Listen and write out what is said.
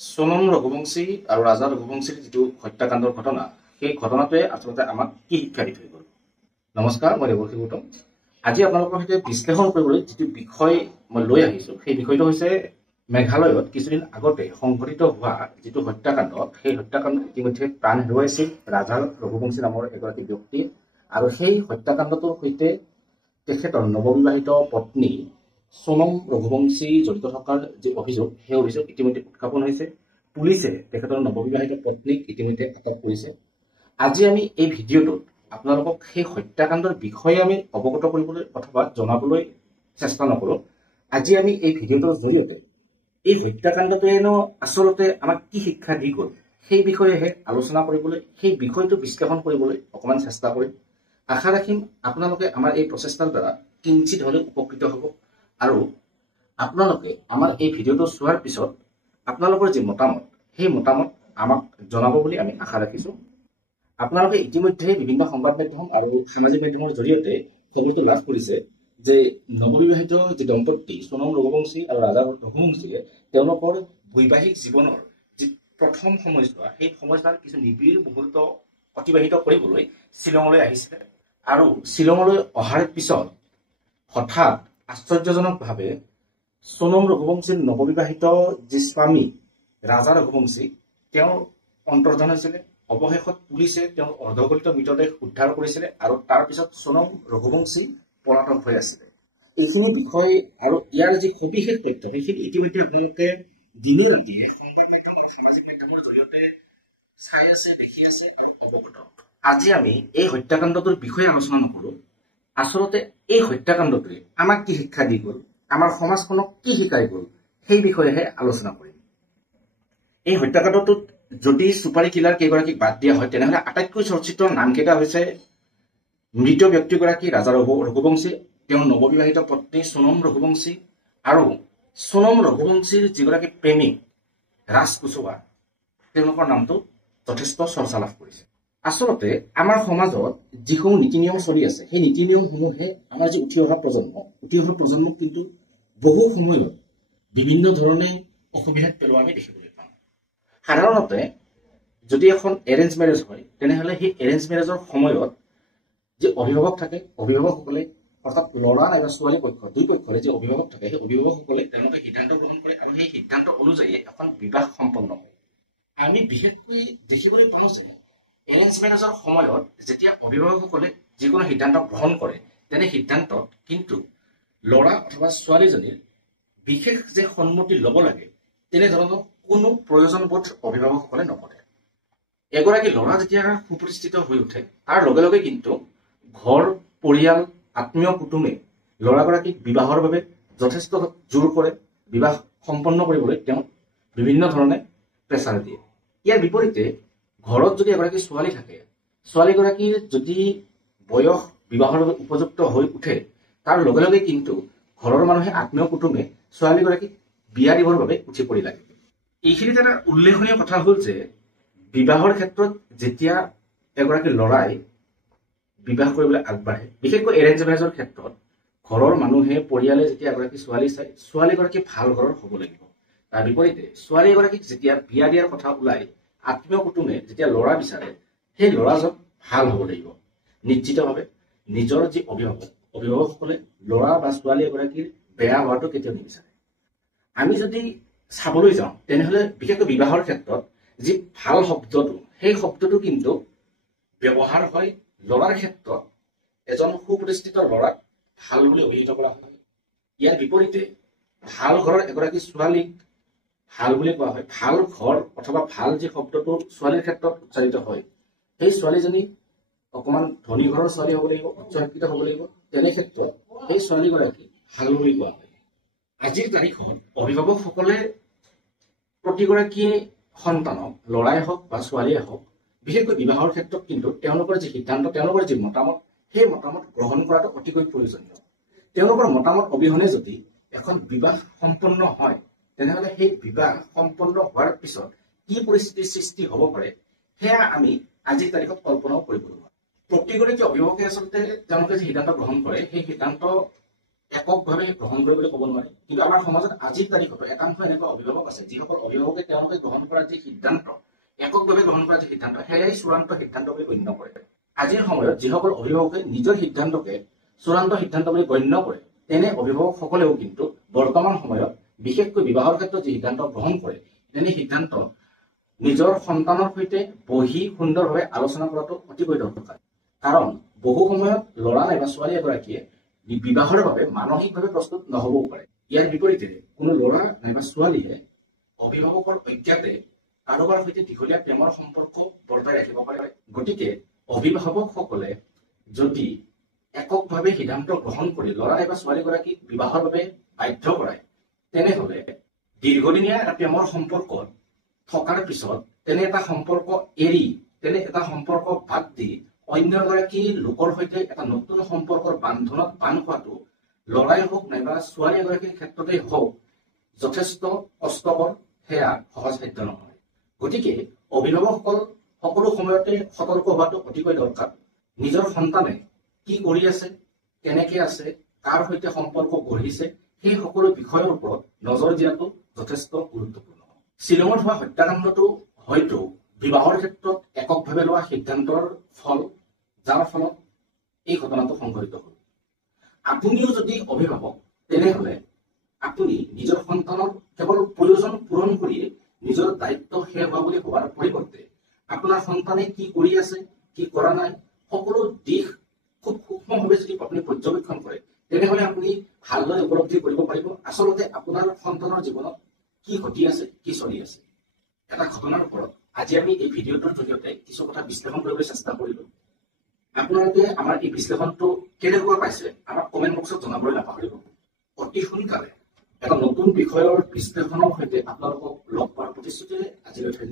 সোনম ৰঘুবংশী আৰু ৰাজা ৰঘুবংশীৰ যিটো হত্যাকাণ্ডৰ ঘটনা, সেই ঘটনাটোৱে আচলতে আমাক কি শিক্ষা দি থৈ গ'ল। নমস্কাৰ, মই দেৱশী গৌতম। আজি আপোনালোকৰ সৈতে বিশ্লেষণ কৰিবলৈ যিটো বিষয় মই লৈ আহিছোঁ, সেই বিষয়টো হৈছে মেঘালয়ত কিছুদিন আগতে সংঘটিত হোৱা যিটো হত্যাকাণ্ড, সেই হত্যাকাণ্ডত ইতিমধ্যে প্ৰাণ হেৰুৱাইছিল ৰাজা ৰঘুবংশী নামৰ এগৰাকী ব্যক্তিয়ে। আৰু সেই হত্যাকাণ্ডটোৰ সৈতে তেখেতৰ নৱবিবাহিত পত্নী সোনম ৰঘুবংশী জড়িত থকাৰ যি অভিযোগ, সেই অভিযোগ ইতিমধ্যে উত্থাপন হৈছে। পুলিচে তেখেতৰ নৱবিবাহিত পত্নীক ইতিমধ্যে আটক কৰিছে। আজি আমি এই ভিডিঅ'টোত আপোনালোকক সেই হত্যাকাণ্ডৰ বিষয়ে আমি অৱগত কৰিবলৈ অথবা জনাবলৈ চেষ্টা নকৰোঁ। আজি আমি এই ভিডিঅ'টোৰ জৰিয়তে এই হত্যাকাণ্ডটোৱেনো আচলতে আমাক কি শিক্ষা দি গ'ল, সেই বিষয়েহে আলোচনা কৰিবলৈ, সেই বিষয়টো বিশ্লেষণ কৰিবলৈ অকণমান চেষ্টা কৰিম। আশা ৰাখিম আপোনালোকে আমাৰ এই প্ৰচেষ্টাৰ দ্বাৰা কিঞ্চিত হ'লেও উপকৃত হ'ব। আৰু আপোনালোকে আমাৰ এই ভিডিঅ'টো চোৱাৰ পিছত আপোনালোকৰ যি মতামত, সেই মতামত আমাক জনাব বুলি আমি আশা ৰাখিছোঁ। আপোনালোকে ইতিমধ্যে বিভিন্ন সংবাদ মাধ্যম আৰু সামাজিক মাধ্যমৰ জৰিয়তে খবৰটো লাভ কৰিছে যে নৱবিবাহিত যি দম্পতি সোনম ৰঘুবংশী আৰু ৰাজা ৰঘুবংশীয়ে তেওঁলোকৰ বৈবাহিক জীৱনৰ যি প্ৰথম সময়ছোৱা, সেই সময়ছোৱাৰ কিছু নিবিড় মুহূৰ্ত অতিবাহিত কৰিবলৈ শ্বিলঙলৈ আহিছিলে। আৰু শ্বিলঙলৈ অহাৰ পিছত হঠাৎ আশ্চৰ্যজনকভাৱে সোনম ৰঘুবংশীৰ নৱবিবাহিত যি স্বামী ৰাজা ৰঘুবংশী, তেওঁৰ অন্তৰ্ধান হৈছিলে। অৱশেষত পুলিচে তেওঁৰ অৰ্ধগলিত মৃতদেহ উদ্ধাৰ কৰিছিলে আৰু তাৰ পিছত সোনম ৰঘুবংশী পলাতক হৈ আছিলে। এইখিনি বিষয় আৰু ইয়াৰ যি সবিশেষ তথ্য, সেইখিনি ইতিমধ্যে আপোনালোকে দিনে ৰাতিয়ে সংবাদ মাধ্যম আৰু সামাজিক মাধ্যমৰ জৰিয়তে চাই আছে, দেখি আছে আৰু অৱগত। আজি আমি এই হত্যাকাণ্ডটোৰ বিষয়ে আলোচনা নকৰোঁ। আচলতে এই হত্যাকাণ্ডটোৱে আমাক কি শিক্ষা দি গ'ল, আমাৰ সমাজখনক কি শিকাই গ'ল, সেই বিষয়েহে আলোচনা কৰিম। এই হত্যাকাণ্ডটোত যদি চুপাৰী কিলাৰ কেইগৰাকীক বাদ দিয়া হয়, তেনেহ'লে আটাইতকৈ চৰ্চিত নামকেইটা হৈছে মৃত ব্যক্তিগৰাকী ৰাজা ৰঘুবংশী, তেওঁৰ নৱবিবাহিত পত্নী সোনম ৰঘুবংশী আৰু সোনম ৰঘুবংশীৰ যিগৰাকী প্ৰেমিক ৰাজ কুছৱা, তেওঁলোকৰ নামটো যথেষ্ট চৰ্চা লাভ কৰিছে। আচলতে আমাৰ সমাজত যিসমূহ নীতি নিয়ম চলি আছে, সেই নীতি নিয়মসমূহে আমাৰ যি উঠি অহা প্ৰজন্মক কিন্তু বহু সময়ত বিভিন্ন ধৰণে অসুবিধাত পেলোৱা আমি দেখিবলৈ পাওঁ। সাধাৰণতে যদি এখন এৰেঞ্জ মেৰেজ হয়, তেনেহ'লে সেই এৰেঞ্জ মেৰেজৰ সময়ত যি অভিভাৱক থাকে, অভিভাৱকসকলে অৰ্থাৎ ল'ৰা নাইবা ছোৱালী পক্ষ, দুই পক্ষৰে যি অভিভাৱক থাকে, সেই অভিভাৱকসকলে তেওঁলোকে সিদ্ধান্ত গ্ৰহণ কৰে আৰু সেই সিদ্ধান্ত অনুযায়ী এখন বিবাহ সম্পন্ন হয়। আমি বিশেষকৈ দেখিবলৈ পাওঁ যে এৰেঞ্জ মেৰেজৰ সময়ত যেতিয়া অভিভাৱকসকলে যিকোনো সিদ্ধান্ত গ্ৰহণ কৰে, তেনে সিদ্ধান্তত কিন্তু ল'ৰা অথবা ছোৱালীজনীৰ বিশেষ যে সন্মতি ল'ব লাগে, তেনেধৰণৰ কোনো প্ৰয়োজনবোধ অভিভাৱকসকলে নকৰে। এগৰাকী ল'ৰা যেতিয়া সুপ্ৰতিষ্ঠিত হৈ উঠে, তাৰ লগে লগে কিন্তু ঘৰ, পৰিয়াল, আত্মীয় কুটুমে ল'ৰাগৰাকীক বিবাহৰ বাবে যথেষ্ট জোৰ কৰে, বিবাহ সম্পন্ন কৰিবলৈ তেওঁ বিভিন্ন ধৰণে প্ৰেছাৰ দিয়ে। ইয়াৰ বিপৰীতে ঘৰত যদি এগৰাকী ছোৱালী থাকে, ছোৱালীগৰাকীৰ যদি বয়স বিবাহৰ বাবে উপযুক্ত হৈ উঠে, তাৰ লগে লগে কিন্তু ঘৰৰ মানুহে, আত্মীয় কুটুমে ছোৱালীগৰাকীক বিয়া দিবৰ বাবে উঠি পৰি লাগে। এইখিনিত এটা উল্লেখনীয় কথা হ'ল যে বিবাহৰ ক্ষেত্ৰত যেতিয়া এগৰাকী ল'ৰাই বিবাহ কৰিবলৈ আগবাঢ়ে, বিশেষকৈ এৰেঞ্জ মেৰেজৰ ক্ষেত্ৰত ঘৰৰ মানুহে, পৰিয়ালে যেতিয়া এগৰাকী ছোৱালী চায়, ছোৱালীগৰাকী ভাল ঘৰৰ হ'ব লাগিব। তাৰ বিপৰীতে ছোৱালী এগৰাকীক যেতিয়া বিয়া দিয়াৰ কথা ওলাই, আত্মীয় কুটুমে যেতিয়া ল'ৰা বিচাৰে, সেই ল'ৰাজন ভাল হ'ব লাগিব। নিশ্চিতভাৱে নিজৰ যি অভিভাৱকসকলে ল'ৰা বা ছোৱালী এগৰাকীৰ বেয়া হোৱাটো কেতিয়াও নিবিচাৰে। আমি যদি চাবলৈ যাওঁ, তেনেহ'লে বিশেষকৈ বিবাহৰ ক্ষেত্ৰত যি ভাল শব্দটো, সেই শব্দটো কিন্তু ব্যৱহাৰ হয় ল'ৰাৰ ক্ষেত্ৰত এজন সুপ্ৰতিষ্ঠিত ল'ৰাক ভাল বুলি অভিহিত কৰা হয়। ইয়াৰ বিপৰীতে ভাল ঘৰৰ এগৰাকী ছোৱালীক ভাল বুলি কোৱা হয়। ভাল ঘৰ অথবা ভাল যি শব্দটো ছোৱালীৰ ক্ষেত্ৰত উচ্চাৰিত হয়, সেই ছোৱালীজনী অকণমান ধনী ঘৰৰ ছোৱালী হ'ব লাগিব, উচ্চ শিক্ষিত হ'ব লাগিব। তেনে ক্ষেত্ৰত সেই ছোৱালীগৰাকী ভাল বুলি কোৱা হয়। আজিৰ তাৰিখত অভিভাৱকসকলে প্ৰতিগৰাকী সন্তানক, ল'ৰাই হওক বা ছোৱালীয়ে হওক, বিশেষকৈ বিবাহৰ ক্ষেত্ৰত কিন্তু তেওঁলোকৰ যি সিদ্ধান্ত, তেওঁলোকৰ যি মতামত, সেই মতামত গ্ৰহণ কৰাটো অতিকৈ প্ৰয়োজনীয়। তেওঁলোকৰ মতামত অবিহনে যদি এখন বিবাহ সম্পন্ন হয়, তেনেহ'লে সেই বিবাহ সম্পন্ন হোৱাৰ পিছত কি পৰিস্থিতিৰ সৃষ্টি হ'ব পাৰে, সেয়া আমি আজিৰ তাৰিখত কল্পনাও কৰিব নোৱাৰোঁ। প্ৰতিগৰাকী অভিভাৱকে আচলতে তেওঁলোকে যি সিদ্ধান্ত গ্ৰহণ কৰে, সেই সিদ্ধান্ত এককভাৱে গ্ৰহণ কৰিবলৈ ক'ব নোৱাৰে। কিন্তু আমাৰ সমাজত আজিৰ তাৰিখতো একাংশ এনেকুৱা অভিভাৱক আছে যিসকল অভিভাৱকে তেওঁলোকে গ্ৰহণ কৰা যি সিদ্ধান্ত, এককভাৱে গ্ৰহণ কৰা যি সিদ্ধান্ত, সেয়াই চূড়ান্ত সিদ্ধান্ত বুলি গণ্য কৰে। আজিৰ সময়ত যিসকল অভিভাৱকে নিজৰ সিদ্ধান্তকে চূড়ান্ত সিদ্ধান্ত বুলি গণ্য কৰে, তেনে অভিভাৱকসকলেও কিন্তু বৰ্তমান সময়ত বিশেষকৈ বিবাহৰ ক্ষেত্ৰত যি সিদ্ধান্ত গ্ৰহণ কৰে, তেনে সিদ্ধান্ত নিজৰ সন্তানৰ সৈতে বহি সুন্দৰভাৱে আলোচনা কৰাটো অতিকৈ দৰকাৰ। কাৰণ বহু সময়ত ল'ৰা নাইবা ছোৱালী এগৰাকীয়ে বিবাহৰ বাবে মানসিকভাৱে প্ৰস্তুত নহবও পাৰে। ইয়াৰ বিপৰীতে কোনো ল'ৰা নাইবা ছোৱালীয়ে অভিভাৱকৰ অজ্ঞাতে কাৰোবাৰ সৈতে দীঘলীয়া প্ৰেমৰ সম্পৰ্ক বৰ্তাই ৰাখিব পাৰে। গতিকে অভিভাৱকসকলে যদি এককভাৱে সিদ্ধান্ত গ্ৰহণ কৰি ল'ৰা নাইবা ছোৱালীগৰাকীক বিবাহৰ বাবে বাধ্য কৰায়, তেনেহলে দীৰ্ঘদিনীয়া এটা প্ৰেমৰ সম্পৰ্কত থকাৰ পিছত তেনে এটা সম্পৰ্ক এৰি, তেনে এটা সম্পৰ্ক বাদ দি অন্য এগৰাকী লোকৰ সৈতে এটা নতুন সম্পৰ্কৰ বান্ধোনত বান্ধ খোৱাটো ল'ৰাই হওক নাইবা ছোৱালী এগৰাকীৰ ক্ষেত্ৰতে হওক যথেষ্ট কষ্টকৰ, সেয়া সহজসাধ্য নহয়। গতিকে অভিভাৱকসকল সকলো সময়তে সতৰ্ক হোৱাটো অতিকৈ দৰকাৰ। নিজৰ সন্তানে কি কৰি আছে, কেনেকে আছে, কাৰ সৈতে সম্পৰ্ক গঢ়িছে, সেই সকলো বিষয়ৰ ওপৰত নজৰ দিয়াটো যথেষ্ট গুৰুত্বপূৰ্ণ। শ্বিলঙত হোৱা হত্যাকাণ্ডটো হয়তো বিবাহৰ ক্ষেত্ৰত এককভাৱে লোৱা সিদ্ধান্তৰ ফল, যাৰ ফলত এই ঘটনাটো সংঘটিত হ'ল। আপুনিও যদি অভিভাৱক, তেনেহলে আপুনি নিজৰ সন্তানৰ কেৱল প্ৰয়োজন পূৰণ কৰিয়ে নিজৰ দায়িত্ব শেষ হোৱা বুলি ভবাৰ পৰিৱৰ্তে আপোনাৰ সন্তানে কি কৰি আছে, কি কৰা নাই, সকলো দিশ খুব সূক্ষ্মভাৱে যদি আপুনি পৰ্যবেক্ষণ কৰে, তেনেহলে আপুনি ভালদৰে উপলব্ধি কৰিব পাৰিব আচলতে আপোনাৰ সন্তানৰ জীৱনত কি ঘটি আছে, কি চলি আছে। এটা ঘটনাৰ ওপৰত আজি আমি এই ভিডিঅ'টোৰ জৰিয়তে কিছু কথা বিশ্লেষণ কৰিবলৈ চেষ্টা কৰিলো। আপোনালোকে আমাৰ এই বিশ্লেষণটো কেনেকুৱা পাইছে আমাক কমেণ্ট বক্সত জনাবলৈ নাপাহৰিব। অতি সোনকালে এটা নতুন বিষয়ৰ বিশ্লেষণৰ সৈতে আপোনালোকক লগ পোৱাৰ প্ৰতিশ্ৰুতিৰে আজিলৈ ধন্যবাদ।